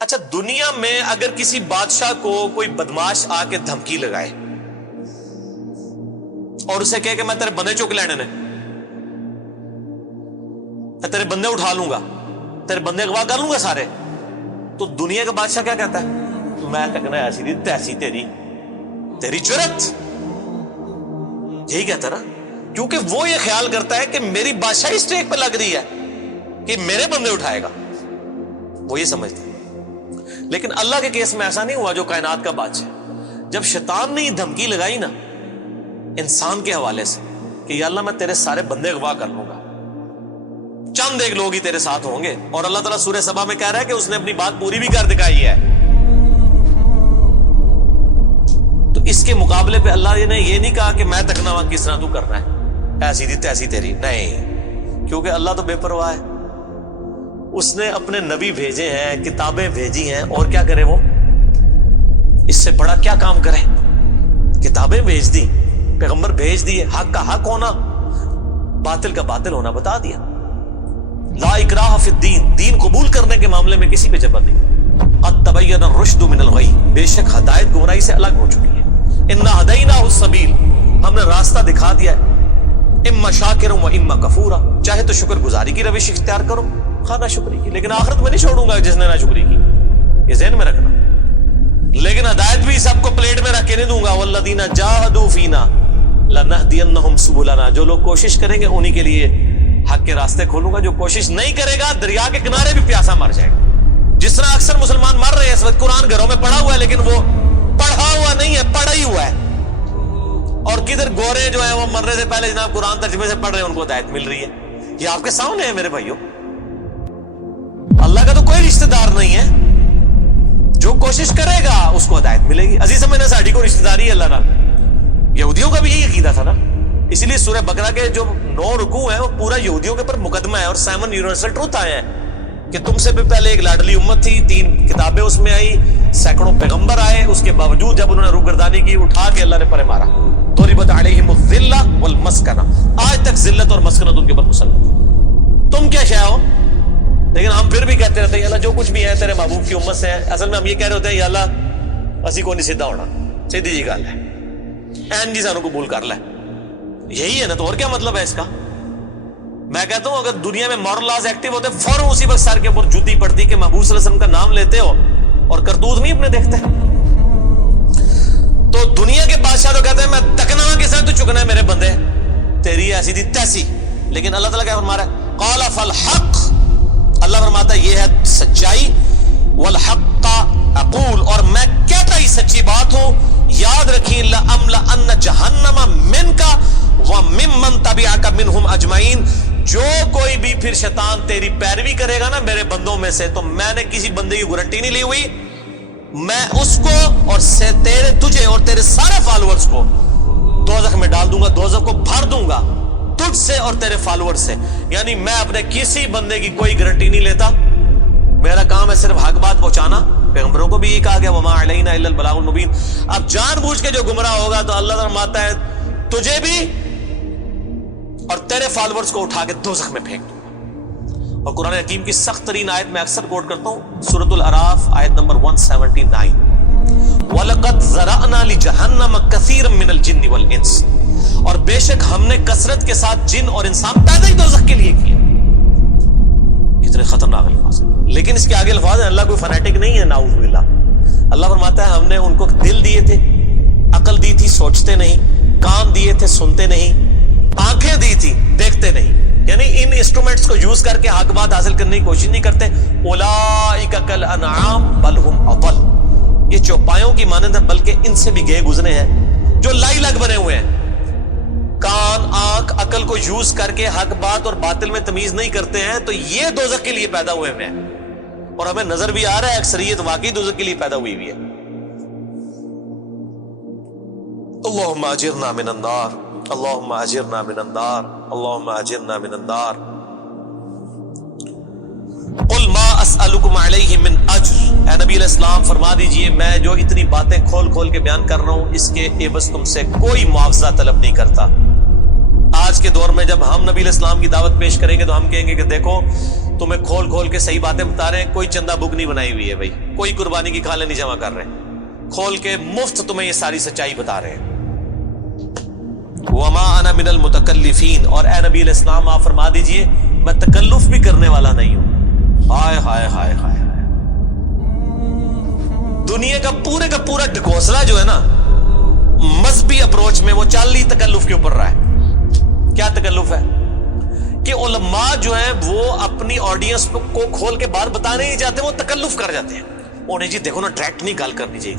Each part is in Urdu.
اچھا، دنیا میں اگر کسی بادشاہ کو کوئی بدماش آ کے دھمکی لگائے اور اسے کہے کہ میں تیرے بندے چک لینے نے، میں تیرے بندے اٹھا لوں گا، تیرے بندے اغوا کر لوں گا سارے، تو دنیا کا بادشاہ کیا کہتا ہے؟ میں تکنا ایسی دی تیسی تیری جرت، یہی کہتا نا، کیونکہ وہ یہ خیال کرتا ہے کہ میری بادشاہی اسٹیک پہ لگ رہی ہے کہ میرے بندے اٹھائے گا، وہ یہ سمجھتا ہے۔ لیکن اللہ کے کیس میں ایسا نہیں ہوا جو کائنات کا بادشاہ، جب شیطان نے یہ دھمکی لگائی نا انسان کے حوالے سے کہ یا اللہ میں تیرے سارے بندے اغوا کر لوں گا، چند ایک لوگ ہی تیرے ساتھ ہوں گے، اور اللہ تعالیٰ سورہ سبا میں کہہ رہا ہے کہ اس نے اپنی بات پوری بھی کر دکھائی ہے، تو اس کے مقابلے پہ اللہ نے یہ نہیں کہا کہ میں تکنا ہوا کس طرح تو کرنا ہے ایسی دی تیسی تیری، نہیں، کیونکہ اللہ تو بے پرواہ ہے، اس نے اپنے نبی بھیجے ہیں، کتابیں بھیجی ہیں، اور کیا کرے وہ؟ اس سے بڑا کیا کام کرے؟ کتابیں بھیج دی، پیغمبر بھیج دیے، حق کا حق ہونا، باطل کا باطل ہونا بتا دیا۔ لا اکراہ فی الدین، دین قبول کرنے کے معاملے میں کسی پہ جبر نہیں۔ قد تبین الرشد من الغی، بے شک ہدایت گمراہی سے الگ ہو چکی ہے۔ انا ہدیناہ السبیل، ہم نے راستہ دکھا دیا ہے، اما شاکرا و اما کفورا، چاہے تو شکر گزاری کی روش اختیار کرو، خواہ نہ شکری کی، لیکن آخرت میں نہیں چھوڑوں گا جس نے نہ شکری کی، یہ ذہن میں رکھنا۔ لیکن ہدایت بھی سب کو پلیٹ میں رکھ کے نہیں دوں گا، والذین جاہدوا فینا لنہدینہم سبلنا، جو لوگ کوشش کریں گے انہی کے لیے حق کے راستے کھولوں گا، جو کوشش نہیں کرے گا دریا کے کنارے بھی پیاسا مر جائے گا۔ جس طرح اکثر مسلمان مر رہے ہیں اس وقت، قرآن گھروں میں پڑھا ہوا ہے لیکن وہ پڑھا ہوا نہیں ہے، پڑھا ہی ہوا ہے، اور کدھر گورے جو ہیں وہ مرنے سے پہلے جناب قرآن ترجمے سے پڑھ رہے ہیں، ان کو ہدایت مل رہی ہے۔ یہ آپ کے سامنے ہے میرے بھائیوں، اللہ کا تو کوئی رشتہ دار نہیں ہے، جو کوشش کرے گا اس کو ہدایت ملے گی۔ عزیز سمجھنا، ساڑھی کو رشتہ داری ہے اللہ نال، یہودیوں کا بھی یہی عقیدہ تھا نا، اسی لیے سورہ بقرہ کے جو 9 رکوع ہیں وہ پورا یہودیوں کے پر مقدمہ ہے، اور 7 یونیورسل ٹروتھ آئے ہیں کہ تم سے بھی پہلے ایک لاڈلی امت تھی، 3 کتابیں اس میں آئی، سینکڑوں پیغمبر آئے، اس کے باوجود جب انہوں نے روگردانی کی اٹھا کے اللہ نے پرے مارا۔ ضربت علیہم الذلہ والمسکنہ، آج تک ذلت اور مسکنت ان کے اوپر مسلط، تم کیا شے ہو؟ لیکن ہم پھر بھی کہتے رہتے ہیں یا اللہ جو کچھ بھی ہے تیرے محبوب کی امت سے ہے۔ اصل میں ہم یہ کہہ رہے ہوتے ہیں یا اللہ اسی کو نہیں سیدھا ہونا، سیدھی جی گل ہے، این جی سانو قبول کر لے، یہی ہے نا، تو اور کیا مطلب ہے اس کا؟ میں کہتا ہوں اگر دنیا میں مورل لاز ایکٹیو ہوتے فوراً اسی وقت سر کے اوپر جوتی پڑتی کہ محبوب صلی اللہ علیہ وسلم کا نام لیتے ہو اور کرتوت نہیں اپنے دیکھتے۔ تو دنیا کے بادشاہ تو کہتے ہیں میں تکنا کس طرح تو چکنا ہے میرے بندے، تیری ایسی دی تیسی، لیکن اللہ تعالیٰ کیا فرما رہا ہے؟ قال فالحق، اللہ فرماتا ہے یہ ہے سچائی، والحق اقول، اور میں کہتا ہی سچی بات ہوں، یاد رکھیں لأملأن جہنم منک وممن تبعک منہم اجمعین، جو کوئی بھی پھر شیطان تیری پیروی کرے گا نا میرے بندوں میں سے، تو میں نے کسی بندے کی گارنٹی نہیں لی ہوئی، میں اس کو اور تجھے اور تیرے سارے فالوورز کو دوزخ میں ڈال دوں گا، دوزخ کو بھر دوں گا تجھ سے اور تیرے فالوور سے۔ یعنی میں اپنے کسی بندے کی کوئی گارنٹی نہیں لیتا، میرا کام ہے صرف حق بات پہنچانا۔ پیغمبروں کو بھی یہ کہا گیا وما علینا الا البلاغ المبین۔ اب جان بوجھ کے جو گمراہ ہوگا تو اللہ تعالیٰ فرماتا ہے تجھے بھی اور تیرے فالوورز کو اٹھا کے دوزخ میں پھینک دوں گا۔ اور قرآن حکیم کی سخت ترین آیت میں اکثر کوٹ کرتا ہوں، سورۃ الاعراف آیت نمبر 179، وَلَقَدْ ذَرَأْنَا لِجَهَنَّمَ كَثِيرًا مِنَ الْجِنِّ وَالْإِنسِ، اور بے شک ہم نے کثرت کے ساتھ جن اور انسان پیدا ہی دوزخ کے لیے کیے۔ کتنے خطرناک الفاظ ہیں، لیکن اس کے آگے الفاظ ہیں، اللہ کوئی فنیٹک نہیں ہے، نعوذ باللہ۔ اللہ فرماتا ہے ہم نے ان کو دل دیے تھے، عقل دی تھی، سوچتے نہیں، کان دیے تھے، سنتے نہیں، آنکھیں دی تھی، دیکھتے نہیں، یعنی ان انسٹرومنٹس کو یوز کر کے حق بات حاصل کرنے کی کوشش نہیں کرتے۔ اولئک کالانعام بل ہم اضل، یہ چوپایوں کی مانند ہے بلکہ ان سے بھی گئے گزرے ہیں، جو لائی لگ بنے ہوئے ہیں، کان آنکھ عقل کو یوز کر کے حق بات اور باطل میں تمیز نہیں کرتے ہیں، تو یہ دوزخ کے لیے پیدا ہوئے ہیں، اور ہمیں نظر بھی آ رہا ہے اکثریت واقعی دوزخ کے لیے پیدا ہوئی ہے۔ اللہم اجرنا من النار، اللہم اجرنا من النار، اللہم اجرنا من النار۔ قل ما اسألکم علیہ من اجر، اے نبی علیہ السلام فرما دیجئے میں جو اتنی باتیں کھول کھول کے بیان کر رہا ہوں اس کے عوض تم سے کوئی معاوضہ طلب نہیں کرتا۔ آج کے دور میں جب ہم نبی علیہ السلام کی دعوت پیش کریں گے تو ہم کہیں گے کہ دیکھو تمہیں کھول کھول کے صحیح باتیں بتا رہے ہیں, کوئی چندہ بک نہیں بنائی ہوئی ہے بھائی, کوئی قربانی کی کھالیں نہیں جمع کر رہے, کھول کے مفت تمہیں یہ ساری سچائی بتا رہے ہیں. وما انا من المتکلفین, اور اے نبی علیہ السلام آپ فرما دیجئے میں تکلف بھی کرنے والا نہیں ہوں. ہائے ہائے ہائے ہائے, دنیا کا پورا ڈھکوسلا جو ہے نا مذہبی اپروچ میں, وہ چال ہی تکلف کے اوپر رہا ہے. کیا تکلف ہے کہ علماء جو ہیں وہ اپنی آڈینس کو کھول کے بات بتانے نہیں چاہتے, وہ تکلف کر جاتے ہیں. انہیں جی دیکھو نا ڈائریکٹ نہیں گال کرنی چاہیے,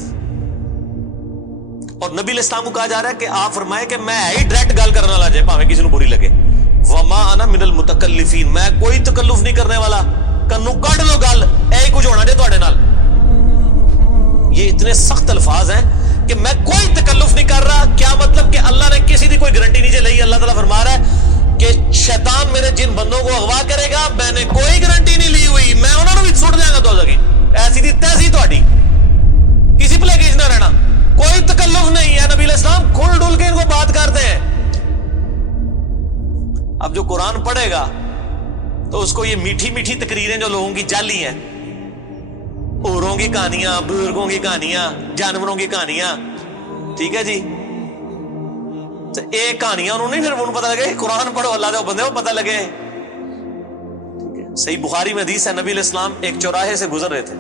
اور نبی علیہ السلام کو کہا جا رہا ہے کہ آپ فرمائے کہ میں ہی ڈائریکٹ گال کرنے والا جائے پاویں کسی کو بری لگے. وما انا من المتکلفین, میں کوئی تکلف نہیں کرنے والا, کنو کڈ لو گل, اے کچھ ہونا جے تواڈے نال. یہ اتنے سخت الفاظ ہیں کہ میں کوئی تکلف نہیں کر رہا. کیا مطلب کہ اللہ نے کسی دی کوئی گارنٹی نہیں لئی. اللہ تعالیٰ فرما رہا ہے کہ شیطان میرے جن بندوں کو اغوا کرے گا, میں نے کوئی گارنٹی نہیں لی ہوئی, میں انہوں نے بھی چھوڑ دیا گا. تو ایسی دی تیسی تہاڈی, کسی پلے کیس نہ رہنا, کوئی تکلف نہیں ہے. نبی علیہ السلام کھل ڈل کے ان کو بات کرتے ہیں. اب جو قرآن پڑھے گا تو اس کو یہ میٹھی میٹھی تقریریں جو لوگوں کی جعلی ہیں, اوروں کی کہانیاں, بزرگوں کی کہانیاں, جانوروں کی کہانیاں, ٹھیک ہے جی, تو ایک کہانیاں انہوں نے, پھر انہوں پتہ لگے قرآن پڑھو اللہ دے بندے کو پتہ لگے. صحیح بخاری میں حدیث ہے, نبی علیہ السلام ایک چوراہے سے گزر رہے تھے,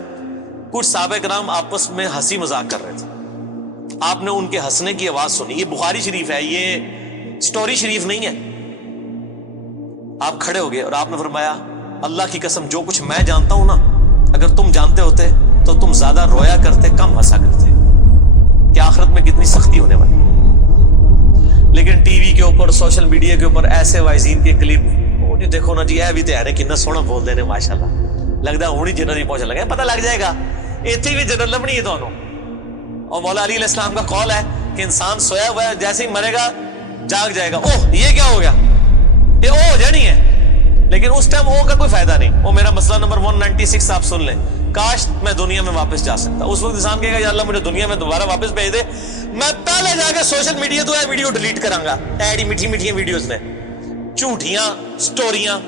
کچھ صحابہ کرام آپس میں ہنسی مذاق کر رہے تھے. آپ نے ان کے ہنسنے کی آواز سنی. یہ بخاری شریف ہے, یہ سٹوری شریف نہیں ہے. آپ کھڑے ہو گئے اور آپ نے فرمایا اللہ کی قسم جو کچھ میں جانتا ہوں نا, اگر تم جانتے ہوتے تو تم زیادہ رویا کرتے, کم ہنسا کرتے. کہ آخرت میں کتنی سختی ہونے والی. لیکن ٹی وی کے اوپر, سوشل میڈیا کے اوپر ایسے وائزین کے کلپ, وہ جی دیکھو نا جی, اے بھی تے کتنا سونا بول دے نے ماشاءاللہ, لگتا ہے ہونی جنت ہی پہنچ لگا, پتہ لگ جائے گا ایتھے بھی جنت لبنی ہے تانوں. اور مولا علی علیہ السلام کا قول ہے کہ انسان سویا ہوا ہے, جیسے ہی مرے گا جاگ جائے گا. اوہ یہ کیا ہو گیا, یہ او ہو جانی ہے. لیکن اس ٹائم او کا کوئی فائدہ نہیں. وہ میرا مسئلہ نمبر 196 آپ سن لیں, کاش میں دنیا میں واپس جا سکتا. اس وقت انسان کہے گا یا اللہ مجھے دنیا میں دوبارہ واپس بھیج دے, میں پہلے جا کے سوشل میڈیا تو ویڈیو ڈیلیٹ کراں گا. ایڈی میٹھی میٹھی ویڈیوز نے, جھوٹیاں سٹوریاں.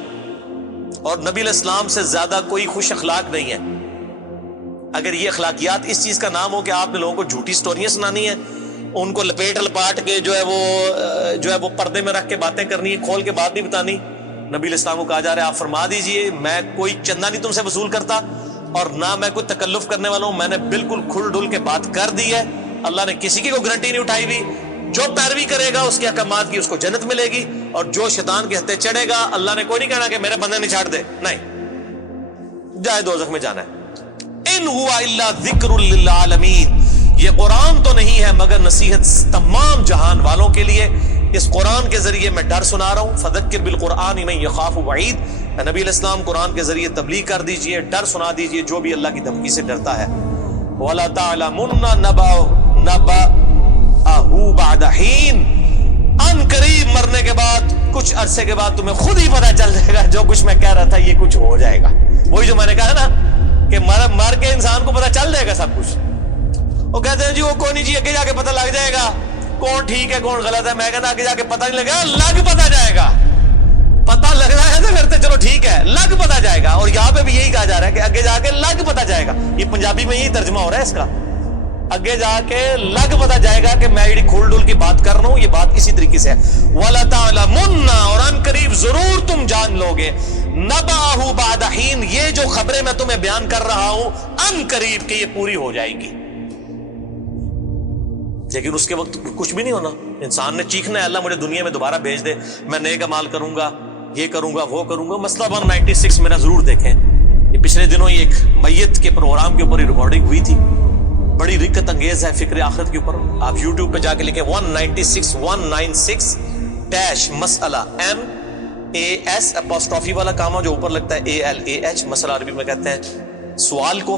اور نبی علیہ السلام سے زیادہ کوئی خوش اخلاق نہیں ہے. اگر یہ اخلاقیات اس چیز کا نام ہو کہ آپ نے لوگوں کو جھوٹی سٹوریاں سنانی ہیں, ان کو لپیٹ لپاٹ کے جو ہے وہ پردے میں رکھ کے باتیں کرنی ہے, کھول کے بات نہیں بتانی. نبی علیہ السلام کو کہا جا رہا ہے آپ فرما دیجئے میں کوئی چندہ نہیں تم سے وصول کرتا, اور نہ میں کوئی تکلف کرنے والا ہوں. میں نے بالکل کھل ڈل کے بات کر دی ہے. اللہ نے کسی کی کوئی گارنٹی نہیں اٹھائی ہوئی. جو پیروی کرے گا اس کے احکامات کی اس کو جنت ملے گی, اور جو شیطان کے ہتھے چڑھے گا اللہ نے کوئی نہیں کہنا کہ میرے بندے نہیں چھاڑ دے, نہیں, جائے دوزخ میں جانا ہے. ان ہوا الا ذکر للعالمین, یہ قرآن تو نہیں ہے مگر نصیحت تمام جہان والوں کے لیے. اس قرآن کے ذریعے میں ڈر سنا رہا ہوں. فذکر بالقرآن من یخاف وعید, نبی علیہ السلام قرآن کے ذریعے تبلیغ کر دیجئے, ڈر سنا دیجئے جو بھی اللہ کی دھمکی سے ڈرتا ہے. وَلَا تَعْلَمُنَّ نَبَأَهُ بَعْدَ حِينٍ, ان قریب مرنے کے بعد کچھ عرصے کے بعد تمہیں خود ہی پتہ چل جائے گا جو کچھ میں کہہ رہا تھا یہ کچھ ہو جائے گا. وہی جو میں نے کہا نا کہ مر کے انسان کو پتہ چل جائے گا سب کچھ. وہ کہتے ہیں جی وہ کوئی نہیں جی, آگے جا کے پتہ لگ جائے گا کون ٹھیک ہے کون غلط ہے. میں کہنا آگے جا کے پتہ نہیں لگے گا, لگ پتہ جائے گا. پتہ لگ رہا ہے تو پھر تو چلو ٹھیک ہے, لگ پتہ جائے گا. اور یہاں پہ بھی یہی کہا جا رہا ہے کہ آگے جا کے لگ پتہ جائے گا. یہ پنجابی میں یہی ترجمہ ہو رہا ہے اس کا, آگے جا کے لگ پتہ جائے گا کہ میں یہ کھول ڈول کی بات کر رہا ہوں, یہ بات اسی طریقے سے ہے. وَلَا تَعْلَمُنَّ, اور ان قریب ضرور تم جان لوگے, نَبَأَهُ بَعْدَ حِينٍ, یہ جو خبریں میں تمہیں بیان کر رہا ہوں ان قریب کہ یہ پوری ہو جائے گی. لیکن اس کے وقت کچھ بھی نہیں ہونا. انسان نے چیخنا ہے اللہ مجھے دنیا میں دوبارہ بھیج دے, میں نیک اعمال کروں گا, یہ کروں گا, وہ کروں گا. مسئلہ 196 میرا ضرور دیکھیں. یہ پچھلے دنوں یہ ایک میت کے پروگرام کے اوپر ہی ریکارڈنگ ہوئی تھی, بڑی رکت انگیز ہے فکر آخرت کے اوپر. آپ یوٹیوب پہ جا کے لکھیں 196 مسئلہ, MAS والا کام جو اوپر لگتا ہے ALAH, مسئلہ عربی میں کہتے ہیں سوال کو.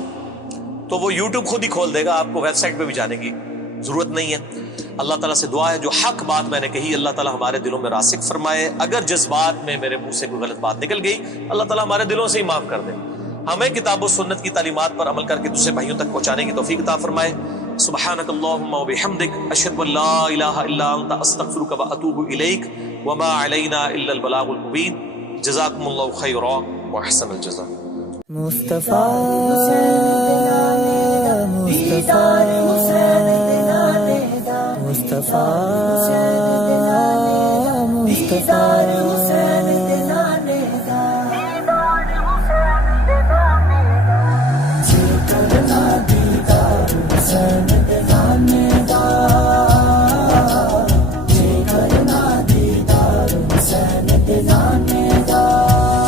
تو وہ یوٹیوب خود ہی کھول دے گا, آپ کو ویب سائٹ پہ بھی جانے کی ضرورت نہیں ہے. اللہ تعالیٰ سے دعا ہے جو حق بات میں نے کہی اللہ تعالیٰ ہمارے دلوں میں راسخ فرمائے. اگر جذبات میں میرے منہ سے کوئی غلط بات نکل گئی اللہ تعالیٰ ہمارے دلوں سے ہی معاف کر دے. ہمیں کتاب و سنت کی تعلیمات پر عمل کر کے دوسرے بھائیوں تک پہنچانے کی توفیق عطا فرمائے. سبحانک اللہم و بحمدک, اشہد ان لا الہ الا انت, استغفرک و اتوب الیک, وما علینا الا البلاغ المبین. جزاکم اللہ خیرا. واحسن الجزاء. مصطفیٰ مصطفیٰ مصطفیٰ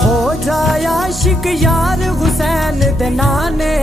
ہو جائے عاشق یار حسین دے نانے